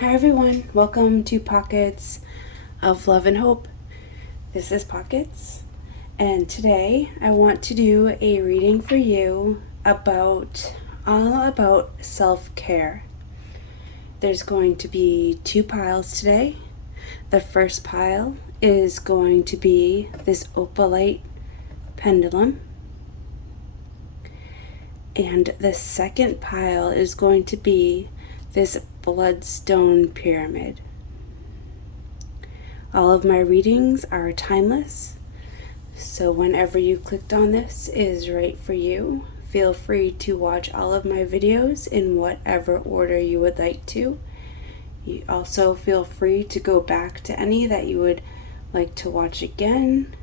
Hi everyone, welcome to Pockets of Love and Hope. This is Pockets, and today I want to do a reading for you all about self-care. There's going to be two piles today. The first pile is going to be this Opalite pendulum, and the second pile is going to be this Bloodstone pyramid. All of my readings are timeless, so whenever you clicked on this is right for you. Feel free to watch all of my videos in whatever order you would like to. You also feel free to go back to any that you would like to watch again,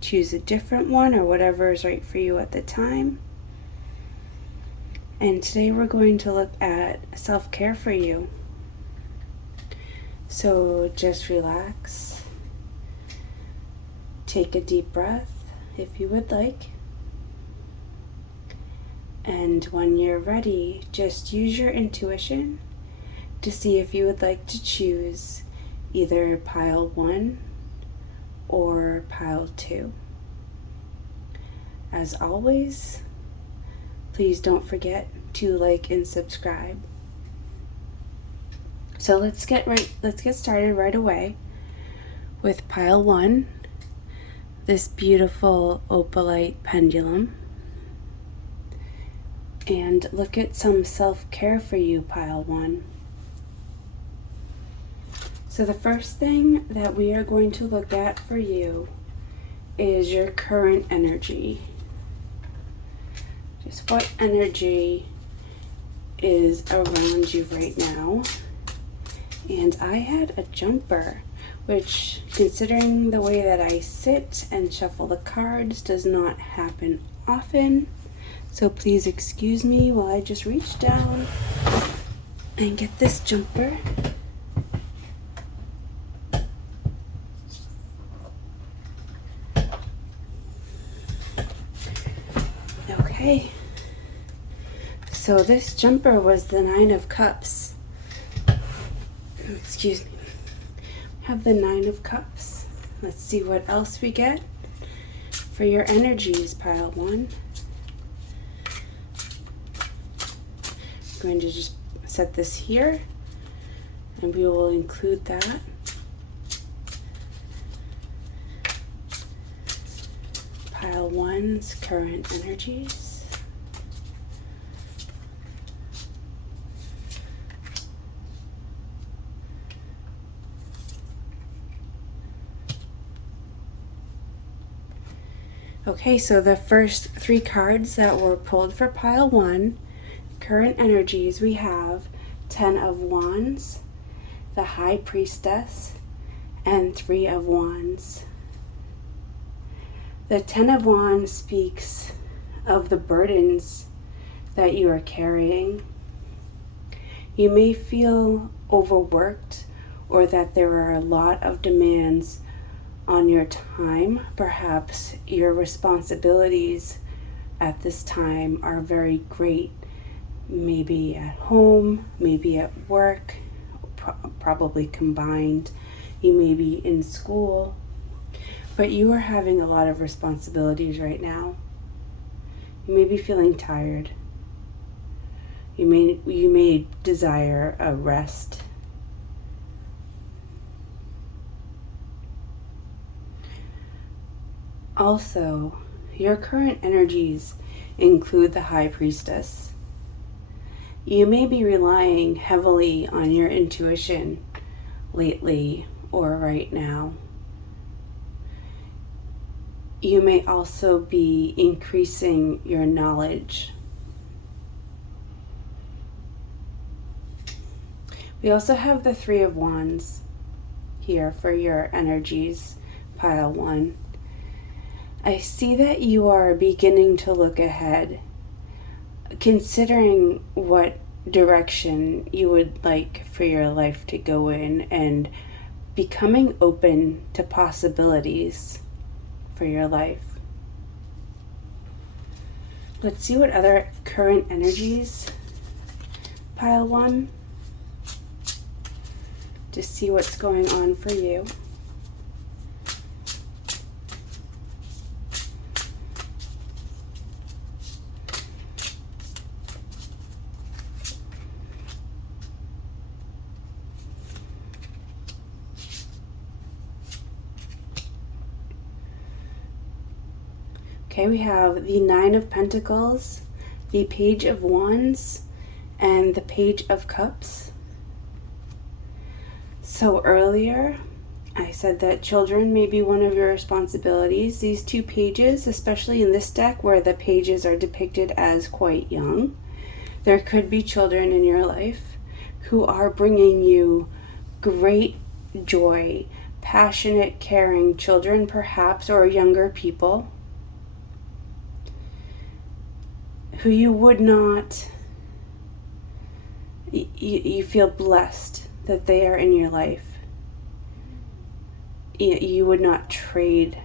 choose a different one or whatever is right for you at the time. And today we're going to look at self-care for you. So just relax. Take a deep breath if you would like. And when you're ready, just use your intuition to see if you would like to choose either pile 1 or pile 2. As always, please don't forget to like and subscribe. So let's get started right away with pile 1, this beautiful Opalite pendulum. And look at some self-care for you, pile 1. So the first thing that we are going to look at for you is your current energy. Just what energy is around you right now. And I had a jumper, which, considering the way that I sit and shuffle the cards, does not happen often. So please excuse me while I just reach down and get this jumper. Okay. So this jumper was the 9 of Cups. Excuse me. Have the 9 of Cups. Let's see what else we get for your energies, pile 1. I'm going to just set this here, and we will include that. Pile 1's current energies. Okay, so the first 3 cards that were pulled for pile 1, current energies, we have 10 of Wands, the High Priestess, and 3 of Wands. The 10 of Wands speaks of the burdens that you are carrying. You may feel overworked or that there are a lot of demands on your time. Perhaps your responsibilities at this time are very great, maybe at home, maybe at work, probably combined. You may be in school, but you are having a lot of responsibilities right now. You may be feeling tired. You may desire a rest. Also, your current energies include the High Priestess. You may be relying heavily on your intuition lately or right now. You may also be increasing your knowledge. We also have the 3 of Wands here for your energies, pile 1. I see that you are beginning to look ahead, considering what direction you would like for your life to go in and becoming open to possibilities for your life. Let's see what other current energies, pile 1. to see what's going on for you. Okay, we have the Nine of Pentacles, the Page of Wands, and the Page of Cups. So earlier, I said that children may be one of your responsibilities. These two pages, especially in this deck where the pages are depicted as quite young, there could be children in your life who are bringing you great joy, passionate, caring children perhaps, or younger people who you would not, you feel blessed that they are in your life. You would not trade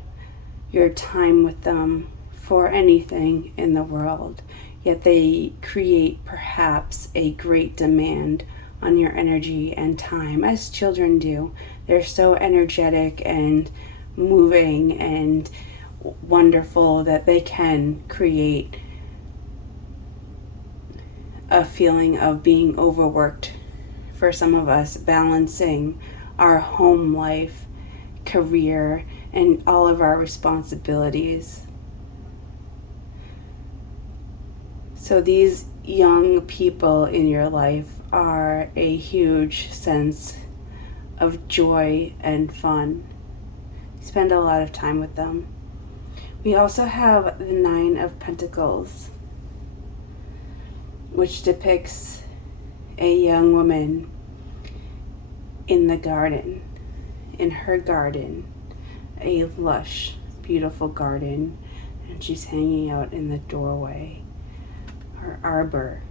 your time with them for anything in the world, yet they create perhaps a great demand on your energy and time, as children do. They're so energetic and moving and wonderful that they can create a feeling of being overworked for some of us, balancing our home life, career, and all of our responsibilities. So these young people in your life are a huge sense of joy and fun. Spend a lot of time with them. We also have the Nine of Pentacles, which depicts a young woman in the garden, in her garden, a lush, beautiful garden, and she's hanging out in the doorway, her arbor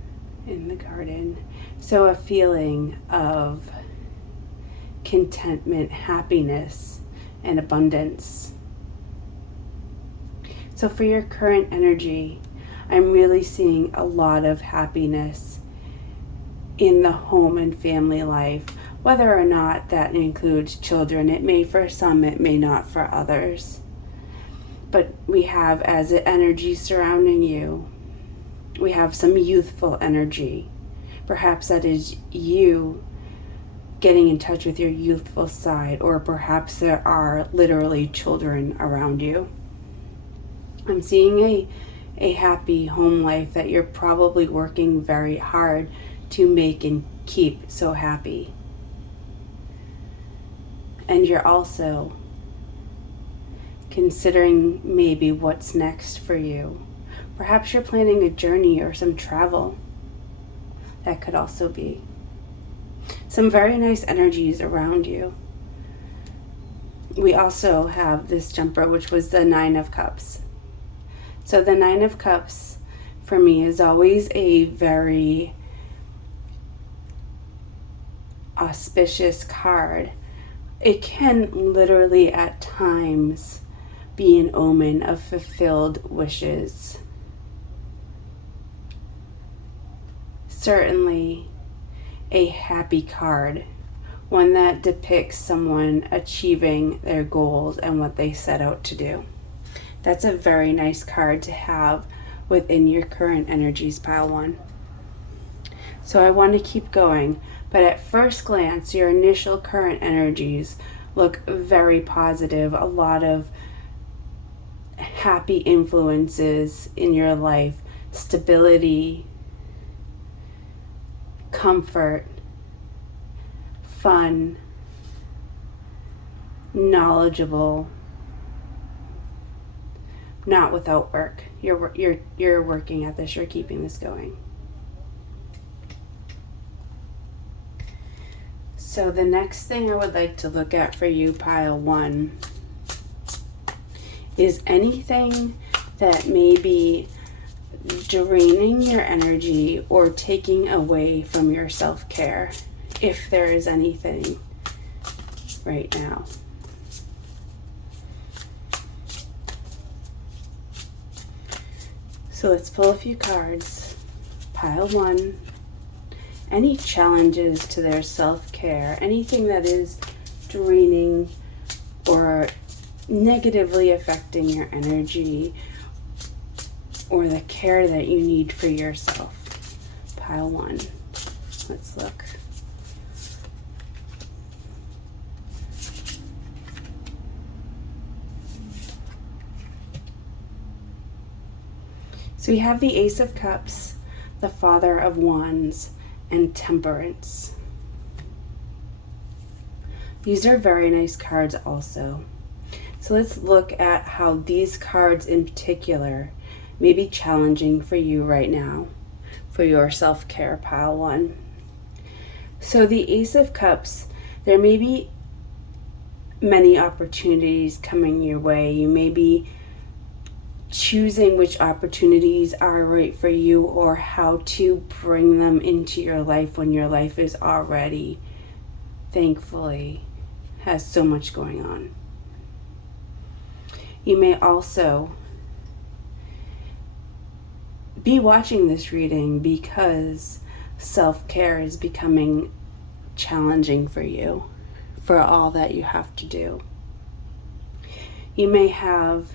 in the garden. So a feeling of contentment, happiness, and abundance. So for your current energy, I'm really seeing a lot of happiness in the home and family life, whether or not that includes children. It may for some, it may not for others. But we have, as an energy surrounding you, we have some youthful energy. Perhaps that is you getting in touch with your youthful side, or perhaps there are literally children around you. I'm seeing a happy home life that you're probably working very hard to make and keep so happy. And you're also considering maybe what's next for you. Perhaps you're planning a journey or some travel. That could also be. Some very nice energies around you. We also have this jumper, which was the Nine of Cups. So the Nine of Cups for me is always a very auspicious card. It can literally at times be an omen of fulfilled wishes. Certainly a happy card, one that depicts someone achieving their goals and what they set out to do. That's a very nice card to have within your current energies, pile one. So I want to keep going, but at first glance, your initial current energies look very positive. A lot of happy influences in your life, stability, comfort, fun, knowledgeable, not without work. You're working at this, you're keeping this going. So the next thing I would like to look at for you, pile one, is anything that may be draining your energy or taking away from your self-care, if there is anything right now. So let's pull a few cards. Pile one any challenges to their self-care, anything that is draining or negatively affecting your energy or the care that you need for yourself. Pile 1. Let's look. So we have the Ace of Cups, the Father of Wands, and Temperance. These are very nice cards also. So let's look at how these cards in particular may be challenging for you right now for your self-care, pile 1. So the Ace of Cups, there may be many opportunities coming your way. You may be choosing which opportunities are right for you or how to bring them into your life when your life is already, thankfully, has so much going on. You may also be watching this reading because self-care is becoming challenging for you, for all that you have to do. You may have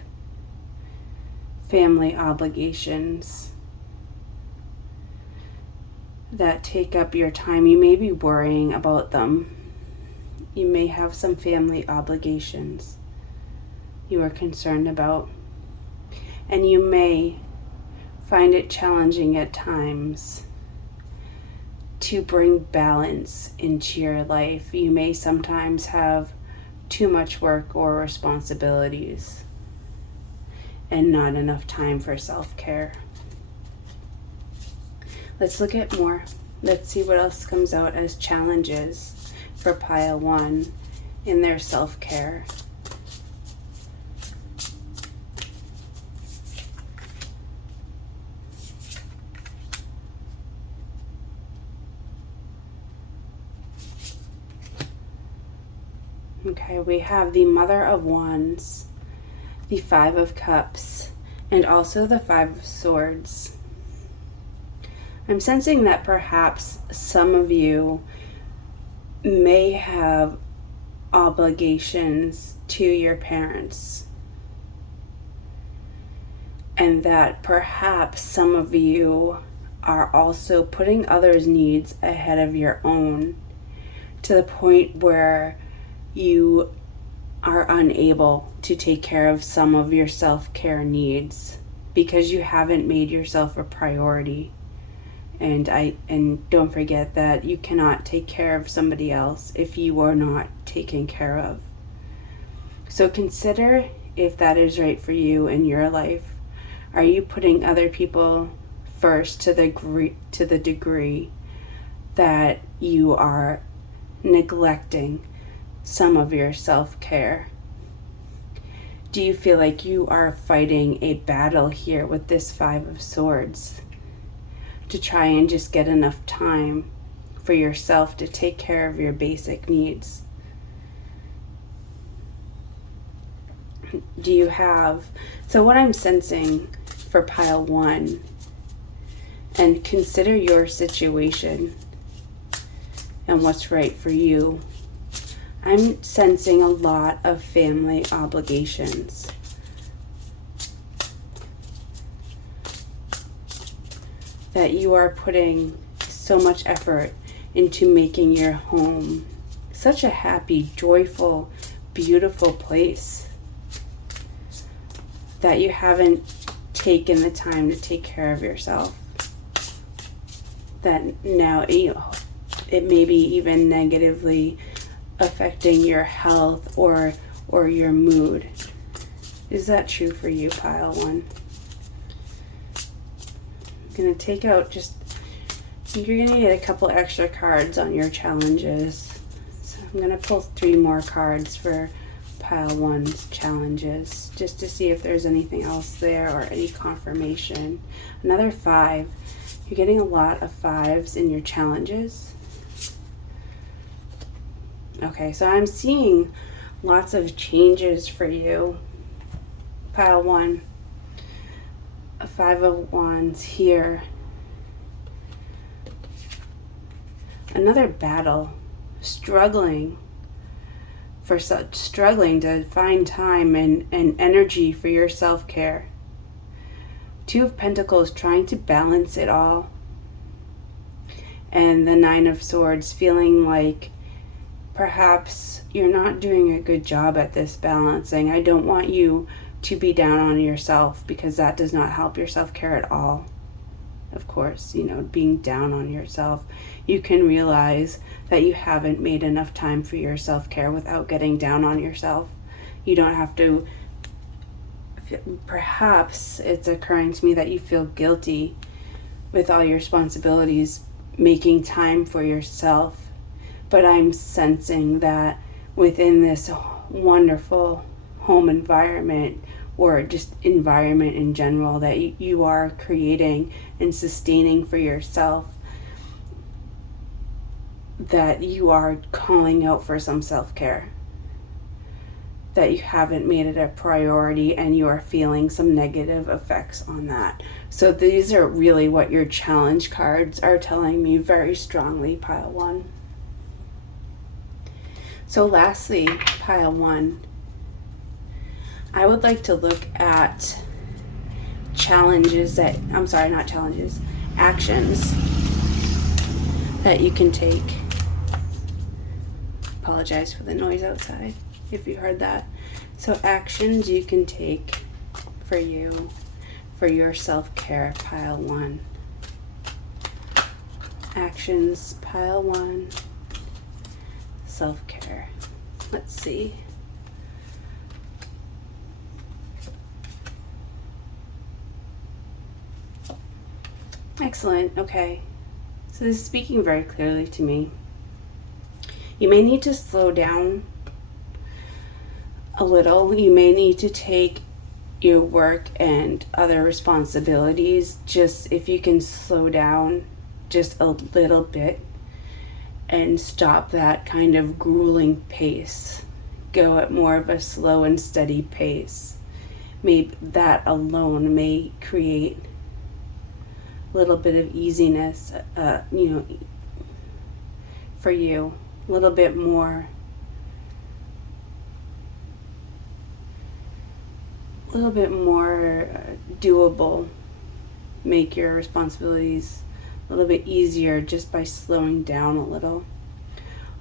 family obligations that take up your time. You may be worrying about them. You may have some family obligations you are concerned about, and you may find it challenging at times to bring balance into your life. You may sometimes have too much work or responsibilities and not enough time for self-care. Let's look at more. Let's see what else comes out as challenges for pile 1 in their self-care. Okay, we have the Mother of Wands, the 5 of Cups, and also the 5 of Swords. I'm sensing that perhaps some of you may have obligations to your parents, and that perhaps some of you are also putting others' needs ahead of your own to the point where you are unable to take care of some of your self-care needs because you haven't made yourself a priority. And don't forget that you cannot take care of somebody else if you are not taken care of. So consider if that is right for you in your life. Are you putting other people first to the degree that you are neglecting some of your self-care? Do you feel like you are fighting a battle here with this 5 of Swords to try and just get enough time for yourself to take care of your basic needs? Do you have, so what I'm sensing for pile 1, and consider your situation and what's right for you. I'm sensing a lot of family obligations. That you are putting so much effort into making your home such a happy, joyful, beautiful place that you haven't taken the time to take care of yourself. That now it may be even negatively affecting your health or your mood. Is that true for you, pile 1? I'm going to take out you're going to get a couple extra cards on your challenges. So I'm going to pull 3 more cards for pile 1's challenges, just to see if there's anything else there or any confirmation. Another 5. You're getting a lot of 5s in your challenges. Okay, so I'm seeing lots of changes for you. Pile 1. A 5 of Wands here. another battle, struggling to find time and energy for your self-care. Two of Pentacles, trying to balance it all. And the Nine of Swords, feeling like perhaps you're not doing a good job at this balancing. I don't want you to be down on yourself, because that does not help your self-care at all. Of course, being down on yourself, you can realize that you haven't made enough time for your self-care without getting down on yourself. You don't have to. Perhaps it's occurring to me that you feel guilty with all your responsibilities, making time for yourself. But I'm sensing that within this wonderful home environment, or just environment in general, that you are creating and sustaining for yourself, that you are calling out for some self-care, that you haven't made it a priority, and you are feeling some negative effects on that. So these are really what your challenge cards are telling me very strongly, pile 1. So lastly, pile 1, I would like to look at actions that you can take. Apologize for the noise outside if you heard that. So actions you can take for your self-care, pile 1. Actions, pile 1, self-care. Let's see. Excellent. Okay. So this is speaking very clearly to me. You may need to slow down a little. You may need to take your work and other responsibilities, just if you can slow down just a little bit and stop that kind of grueling pace. Go at more of a slow and steady pace. Maybe that alone may create a little bit of easiness, for you. A little bit more doable. Make your responsibilities a little bit easier just by slowing down a little.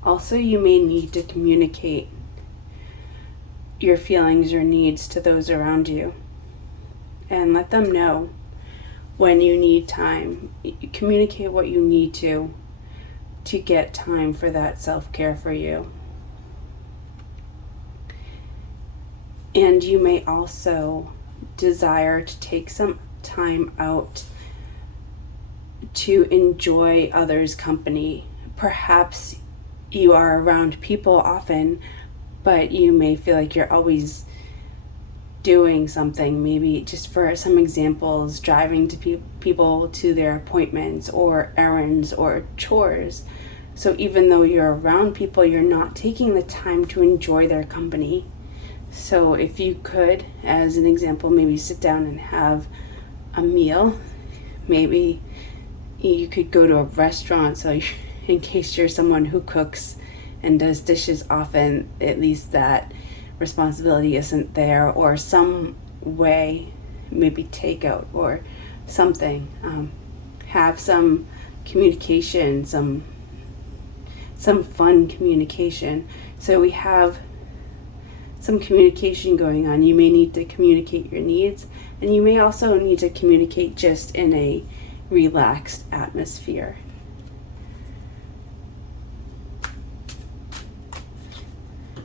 Also, you may need to communicate your feelings or needs to those around you, and let them know when you need time. Communicate what you need to get time for that self-care for you. And you may also desire to take some time out to enjoy others' company. Perhaps you are around people often, but you may feel like you're always doing something. Maybe, just for some examples, driving to people to their appointments or errands or chores. So even though you're around people, you're not taking the time to enjoy their company. So if you could, as an example, maybe sit down and have a meal. Maybe you could go to a restaurant, so in case you're someone who cooks and does dishes often, at least that responsibility isn't there, or some way, maybe takeout or something. Have some communication, some fun communication. So we have some communication going on. You may need to communicate your needs, and you may also need to communicate just in a relaxed atmosphere.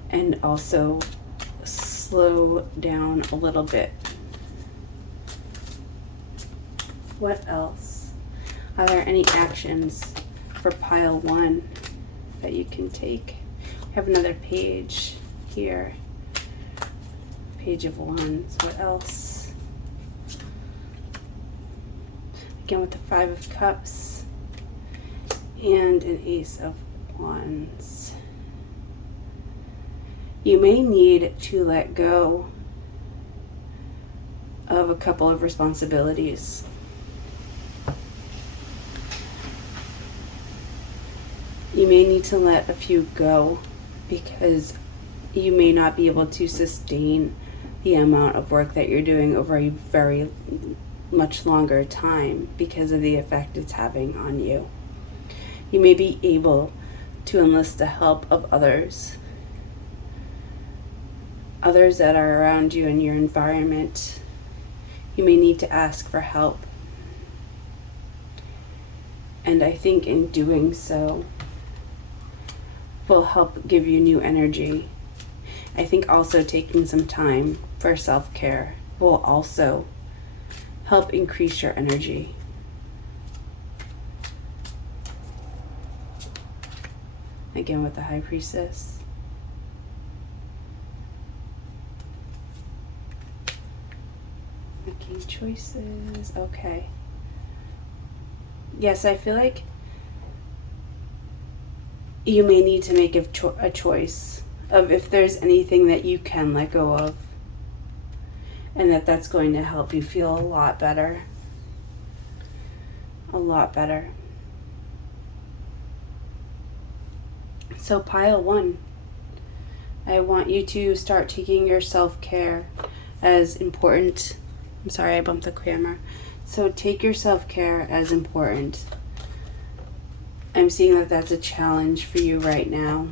And also slow down a little bit. What else? Are there any actions for pile 1 that you can take? We have another page here. Page of Wands. What else? Again with the 5 of Cups and an Ace of Wands. You may need to let go of a couple of responsibilities. You may need to let a few go because you may not be able to sustain the amount of work that you're doing over a very much longer time because of the effect it's having on you. You may be able to enlist the help of others that are around you in your environment. You may need to ask for help. And I think in doing so will help give you new energy. I think also taking some time for self-care will also help increase your energy. Again with the High Priestess. Making choices. Okay. Yes, I feel like you may need to make a choice of if there's anything that you can let go of, and that's going to help you feel a lot better. A lot better. So pile 1, I want you to start taking your self-care as important. I'm sorry, I bumped the camera. So take your self-care as important. I'm seeing that that's a challenge for you right now.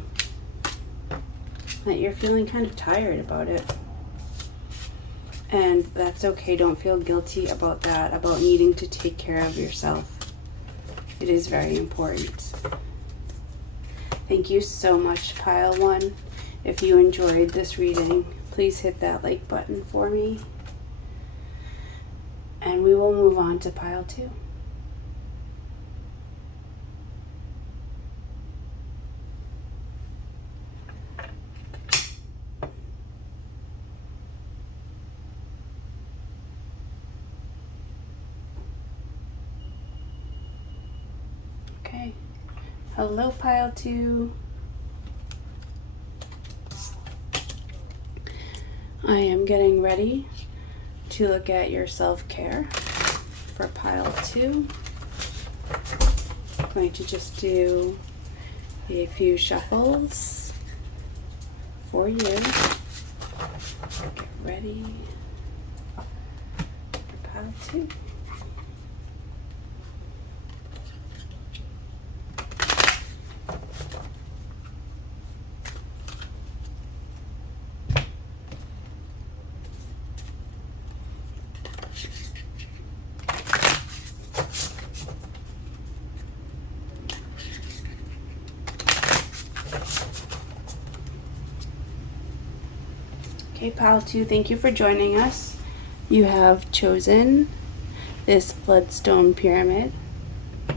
That you're feeling kind of tired about it. And that's okay. Don't feel guilty about that, about needing to take care of yourself. It is very important. Thank you so much, pile 1. If you enjoyed this reading, please hit that like button for me. And we will move on to pile 2. Okay. Hello, pile 2. I am getting ready to look at your self-care for pile 2. I'm going to just do a few shuffles for you. Get ready for pile 2. Okay, pile 2, thank you for joining us. You have chosen this Bloodstone pyramid. The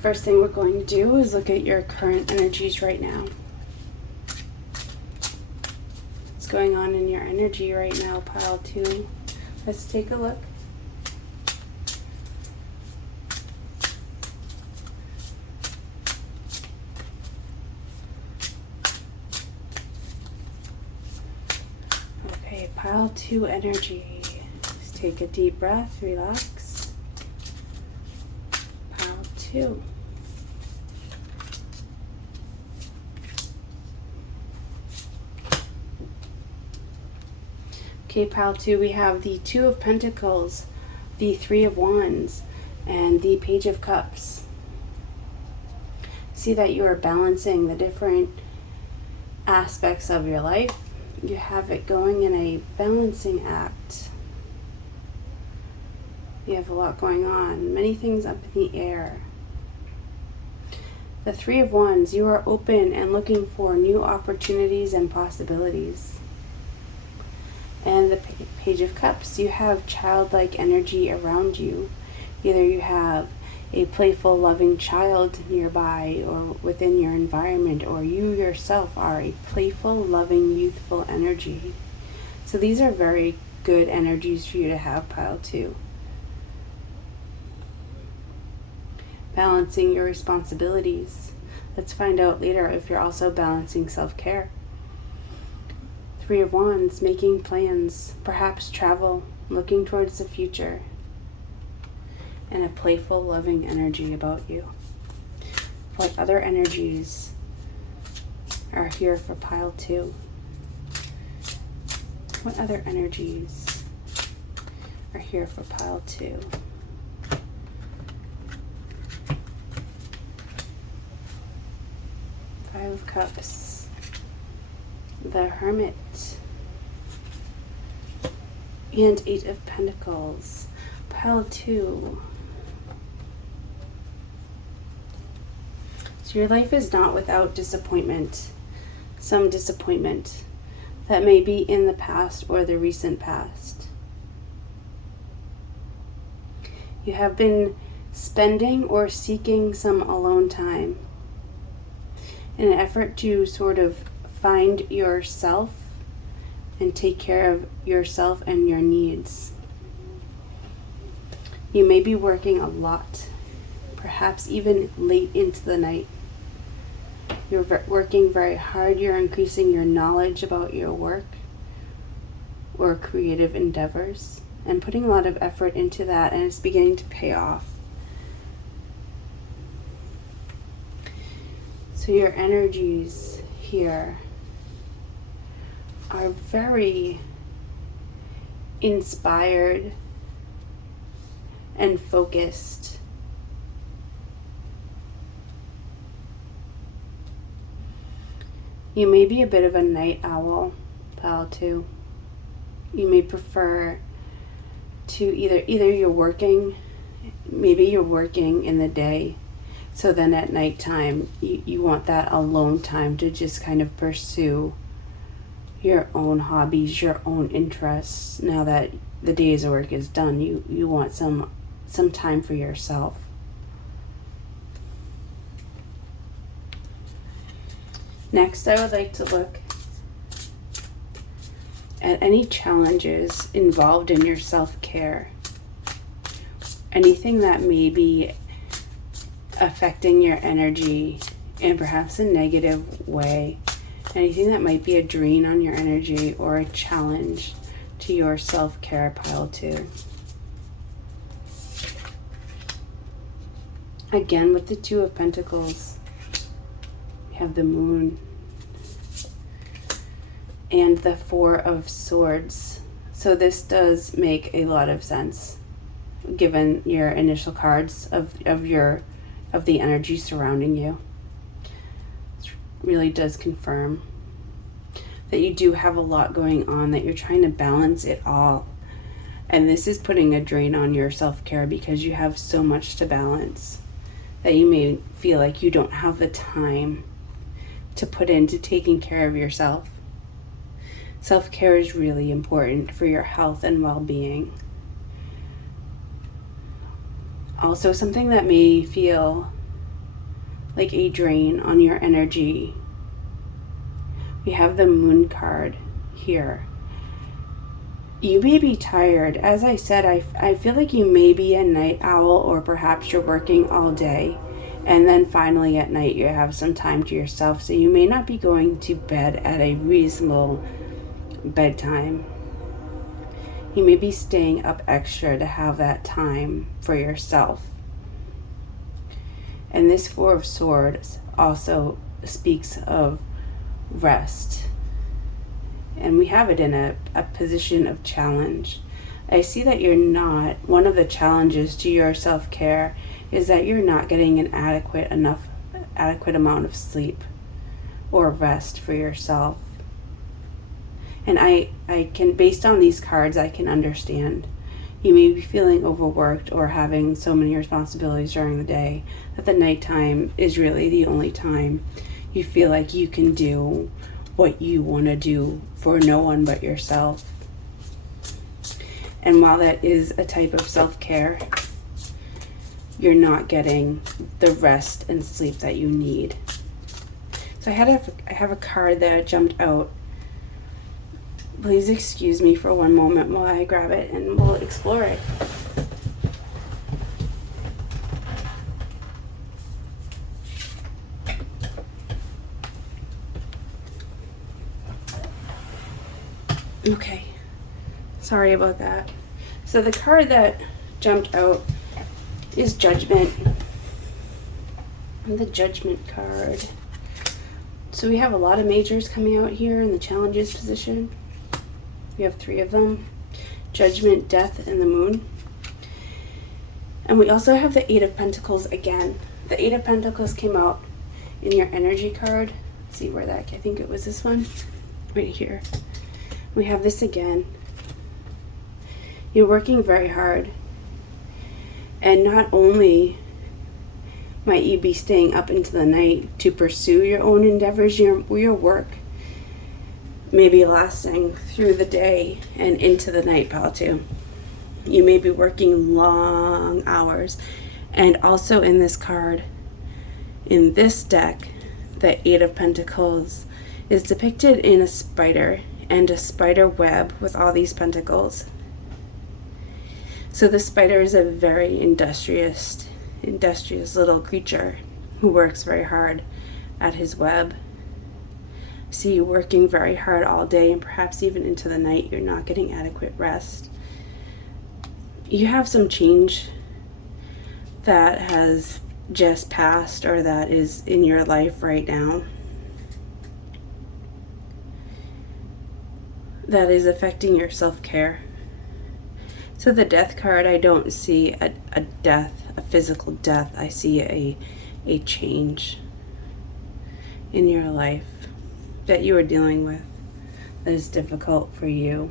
first thing we're going to do is look at your current energies right now. What's going on in your energy right now, pile 2? Let's take a look. Pile 2 energy. Just take a deep breath, relax. Pile 2. Okay, pile 2, we have the 2 of Pentacles, the 3 of Wands, and the Page of Cups. See that you are balancing the different aspects of your life. You have it going in a balancing act. You have a lot going on, many things up in the air. The 3 of Wands, you are open and looking for new opportunities and possibilities. And the Page of Cups, you have childlike energy around you. Either you have a playful, loving child nearby or within your environment, or you yourself are a playful, loving, youthful energy. So these are very good energies for you to have, pile 2. Balancing your responsibilities. Let's find out later if you're also balancing self-care. 3 of Wands, making plans, perhaps travel, looking towards the future. And a playful, loving energy about you. What other energies are here for pile 2? What other energies are here for pile 2? Five of Cups, the Hermit, and Eight of Pentacles. Pile 2. So your life is not without disappointment. Some disappointment that may be in the past or the recent past. You have been spending or seeking some alone time in an effort to sort of find yourself and take care of yourself and your needs. You may be working a lot, perhaps even late into the night. You're working very hard. You're increasing your knowledge about your work or creative endeavors and putting a lot of effort into that, and it's beginning to pay off. So your energies here are very inspired and focused. You may be a bit of a night owl, pile 2. You may prefer to either you're working, maybe you're working in the day, so then at nighttime you want that alone time to just kind of pursue your own hobbies, your own interests. Now that the day's work is done, you want some time for yourself. Next, I would like to look at any challenges involved in your self-care. Anything that may be affecting your energy in perhaps a negative way. Anything that might be a drain on your energy or a challenge to your self-care, pile 2. Again, with the Two of Pentacles, we have the Moon and the Four of Swords. So this does make a lot of sense given your initial cards of the energy surrounding you. It really does confirm that you do have a lot going on, that you're trying to balance it all. And this is putting a drain on your self-care because you have so much to balance that you may feel like you don't have the time to put into taking care of yourself. Self-care is really important for your health and well-being. Also, something that may feel like a drain on your energy. We have the Moon card here. You may be tired. As I said, I feel like you may be a night owl, or perhaps you're working all day and then finally at night you have some time to yourself. So you may not be going to bed at a reasonable bedtime. You may be staying up extra to have that time for yourself. And this Four of Swords also speaks of rest. And we have it in a position of challenge. I see that you're not, one of the challenges to your self-care is that you're not getting an adequate amount of sleep or rest for yourself. And I can, based on these cards, I can understand. You may be feeling overworked or having so many responsibilities during the day that the nighttime is really the only time you feel like you can do what you want to do for no one but yourself. And while that is a type of self-care, you're not getting the rest and sleep that you need. So I have a card that jumped out. Please excuse me for one moment while I grab it and we'll explore it. Okay, sorry about that. So the card that jumped out is Judgment. And the Judgment card. So we have a lot of majors coming out here in the challenges position. We have 3 of them. Judgment, Death, and the Moon. And we also have the 8 of Pentacles again. The 8 of Pentacles came out in your energy card. Let's see where that, I think it was this one. Right here. We have this again. You're working very hard. And not only might you be staying up into the night to pursue your own endeavors, your work may be lasting through the day and into the night, pal, too. You may be working long hours. And also in this card, in this deck, the 8 of Pentacles is depicted in a spider and a spider web with all these pentacles. So the spider is a very industrious little creature who works very hard at his web. See you working very hard all day and perhaps even into the night. You're not getting adequate rest. You have some change that has just passed or that is in your life right now that is affecting your self-care. So the Death card, I don't see a death, a physical death. I see a change in your life that you are dealing with that is difficult for you.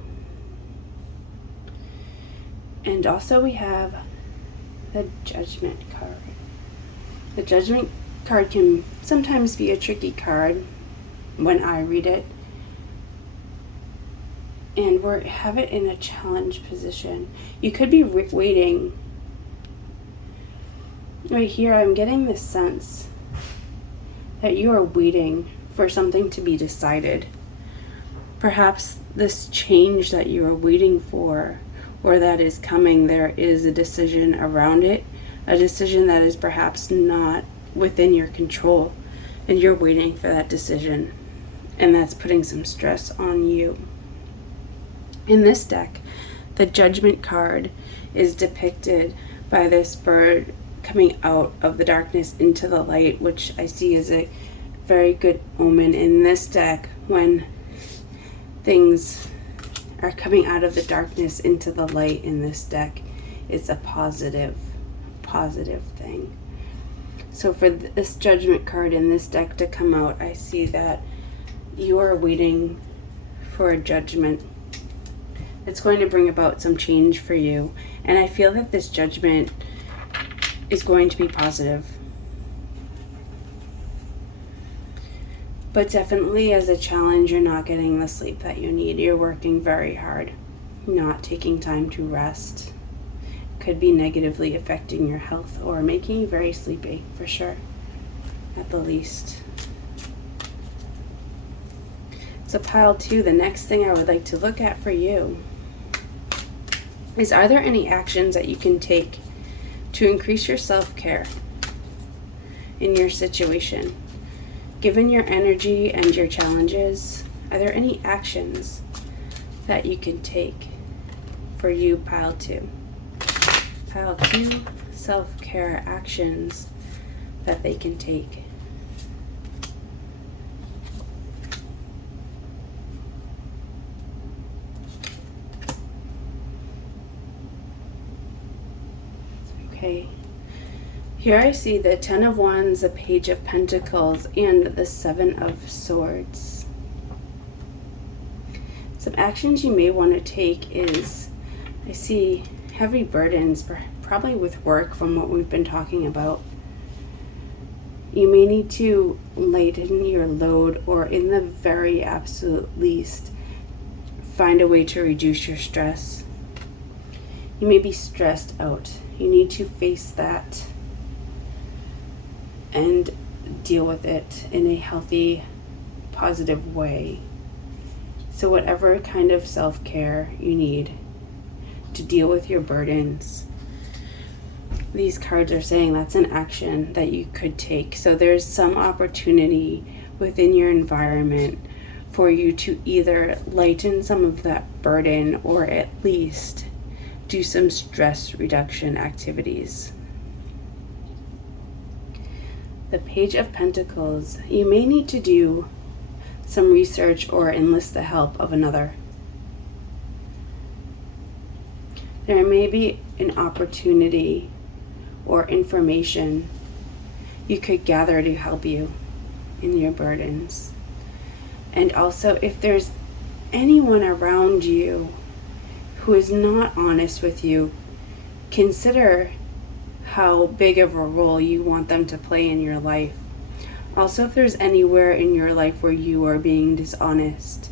And also we have the Judgment card. The Judgment card can sometimes be a tricky card when I read it. And we have it in a challenge position. You could be waiting. Right here, I'm getting this sense that you are waiting for something to be decided. Perhaps this change that you are waiting for or that is coming, there is a decision around it, a decision that is perhaps not within your control, and you're waiting for that decision, and that's putting some stress on you. In this deck, the Judgment card is depicted by this bird coming out of the darkness into the light, which I see as a very good omen in this deck. When things are coming out of the darkness into the light in this deck, it's a positive thing. So for this Judgment card in this deck to come out, I see that you are waiting for a judgment. It's going to bring about some change for you. And I feel that this judgment is going to be positive. But definitely as a challenge, you're not getting the sleep that you need. You're working very hard, not taking time to rest. Could be negatively affecting your health or making you very sleepy, for sure, at the least. So pile 2, the next thing I would like to look at for you is, are there any actions that you can take to increase your self-care in your situation? Given your energy and your challenges, are there any actions that you can take for you, pile 2? Pile 2, self-care actions that they can take. Okay, here I see the 10 of Wands, the Page of Pentacles, and the 7 of Swords. Some actions you may want to take is, I see heavy burdens, probably with work from what we've been talking about. You may need to lighten your load, or in the very absolute least, find a way to reduce your stress. You may be stressed out. You need to face that and deal with it in a healthy, positive way. So whatever kind of self-care you need to deal with your burdens, these cards are saying that's an action that you could take. So there's some opportunity within your environment for you to either lighten some of that burden or at least do some stress reduction activities. The Page of Pentacles. You may need to do some research or enlist the help of another. There may be an opportunity or information you could gather to help you in your burdens. And also, if there's anyone around you who is not honest with you, consider how big of a role you want them to play in your life. Also, if there's anywhere in your life where you are being dishonest,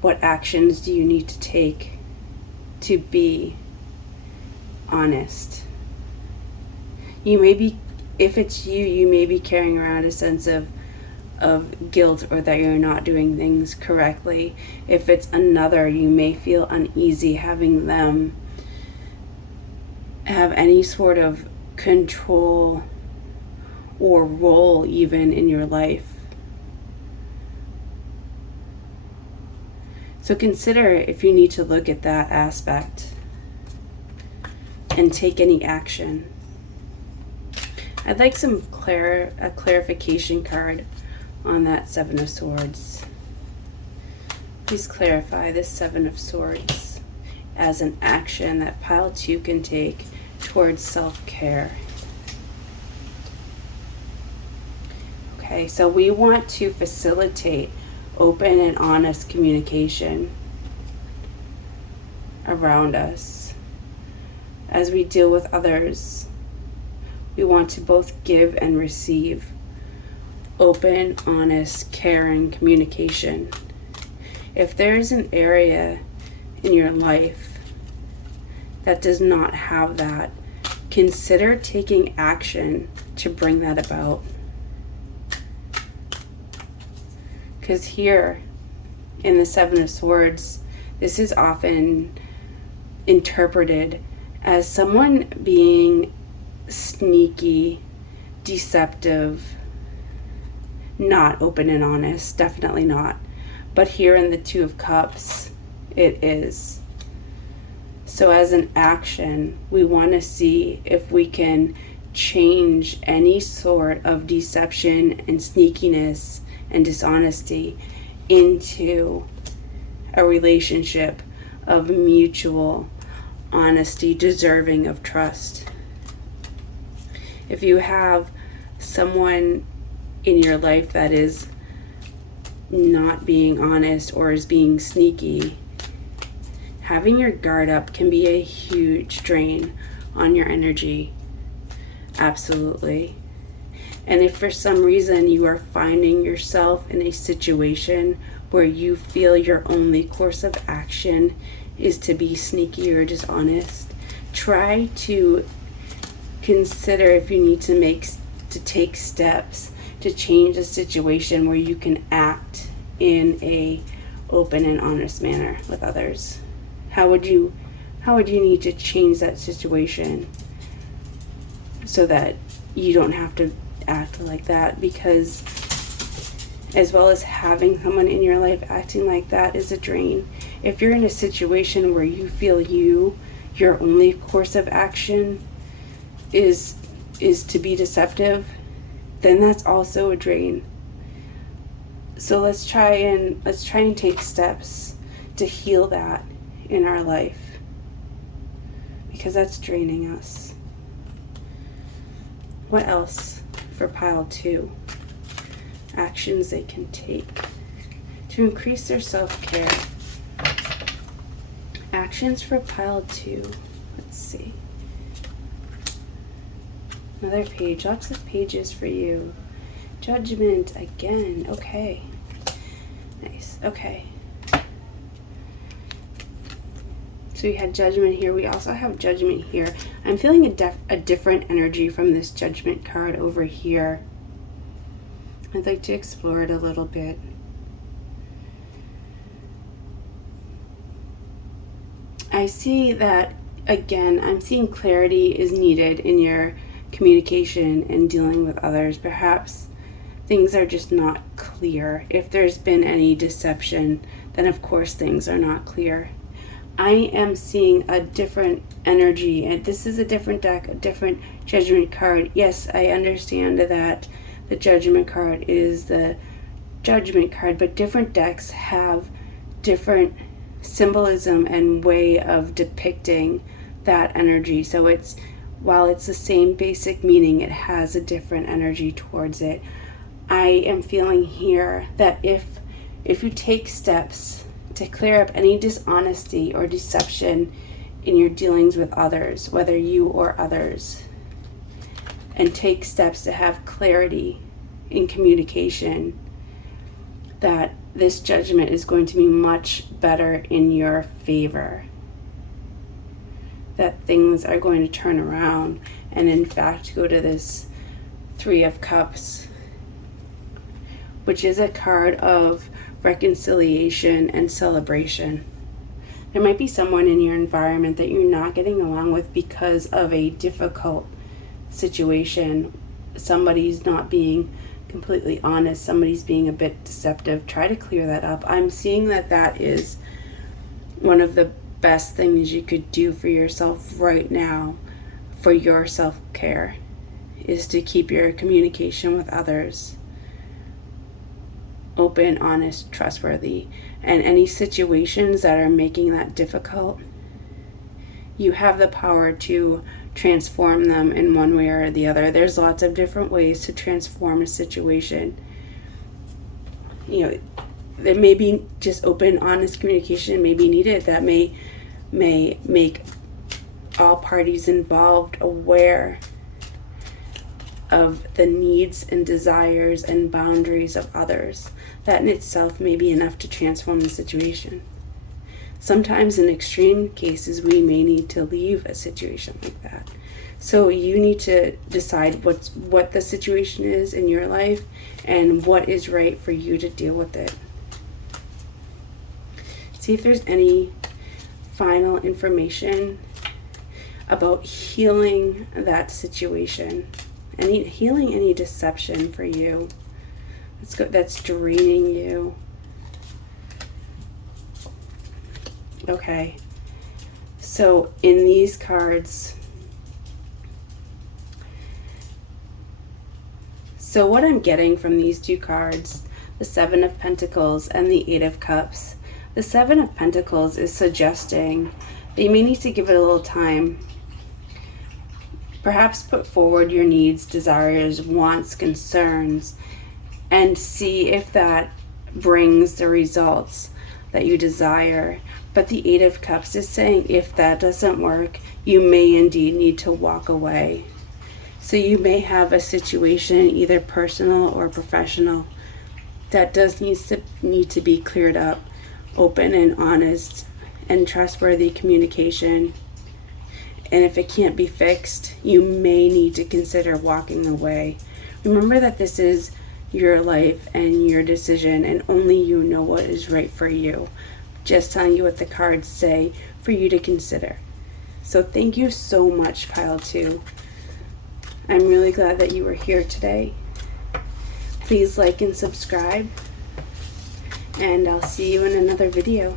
what actions do you need to take to be honest? You may be, if it's you may be carrying around a sense of guilt or that you're not doing things correctly. If it's another, you may feel uneasy having them have any sort of control or role even in your life. So consider if you need to look at that aspect and take any action. I'd like a clarification card on that Seven of Swords. Please clarify this Seven of Swords as an action that pile 2 can take towards self-care. Okay, so we want to facilitate open and honest communication around us. As we deal with others, we want to both give and receive open, honest, caring communication. If there's an area in your life that does not have that, consider taking action to bring that about. Because here in the Seven of Swords, this is often interpreted as someone being sneaky, deceptive, not open and honest, definitely not. But here in the Two of Cups, it is. So as an action, we want to see if we can change any sort of deception and sneakiness and dishonesty into a relationship of mutual honesty, deserving of trust. If you have someone in your life that is not being honest or is being sneaky, having your guard up can be a huge drain on your energy. Absolutely. And if for some reason you are finding yourself in a situation where you feel your only course of action is to be sneaky or dishonest, try to consider if you need to take steps to change the situation where you can act in a open and honest manner with others. How would you need to change that situation so that you don't have to act like that? Because as well as having someone in your life acting like that is a drain. If you're in a situation where you feel your only course of action is to be deceptive, then that's also a drain. So let's try and take steps to heal that in our life, because that's draining us. What else for pile 2? Actions they can take to increase their self-care. Actions for pile 2. Let's see. Another page. Lots of pages for you. Judgment again. Okay. Nice. Okay. So we had Judgment here. We also have Judgment here. I'm feeling a different energy from this Judgment card over here. I'd like to explore it a little bit. I see that, again, I'm seeing clarity is needed in your communication and dealing with others. Perhaps things are just not clear. If there's been any deception, then of course things are not clear. I am seeing a different energy, and this is a different deck, a different Judgment card. Yes, I understand that the Judgment card is the Judgment card, but different decks have different symbolism and way of depicting that energy. So it's, while it's the same basic meaning, it has a different energy towards it. I am feeling here that if you take steps to clear up any dishonesty or deception in your dealings with others, whether you or others, and take steps to have clarity in communication, that this Judgment is going to be much better in your favor. That things are going to turn around and in fact go to this Three of Cups, which is a card of reconciliation and celebration. There might be someone in your environment that you're not getting along with because of a difficult situation. Somebody's not being completely honest, somebody's being a bit deceptive. Try to clear that up. I'm seeing that that is one of the best things you could do for yourself right now, for your self-care, is to keep your communication with others open, honest, trustworthy. And any situations that are making that difficult, you have the power to transform them in one way or the other. There's lots of different ways to transform a situation. You know, there may be just open, honest communication may be needed. That may make all parties involved aware of the needs and desires and boundaries of others. That in itself may be enough to transform the situation. Sometimes in extreme cases, we may need to leave a situation like that. So you need to decide what the situation is in your life and what is right for you to deal with it. See if there's any final information about healing that situation. Healing any deception for you that's draining you. Okay, so in these cards, so what I'm getting from these two cards, the Seven of Pentacles and the Eight of Cups, the Seven of Pentacles is suggesting that you may need to give it a little time. Perhaps put forward your needs, desires, wants, concerns, and see if that brings the results that you desire. But the Eight of Cups is saying if that doesn't work, you may indeed need to walk away. So you may have a situation, either personal or professional, that does need to be cleared up. Open and honest and trustworthy communication. And if it can't be fixed, you may need to consider walking away. Remember that this is your life and your decision, and only you know what is right for you. Just telling you what the cards say for you to consider. So thank you so much, Pile 2. I'm really glad that you were here today. Please like and subscribe, and I'll see you in another video.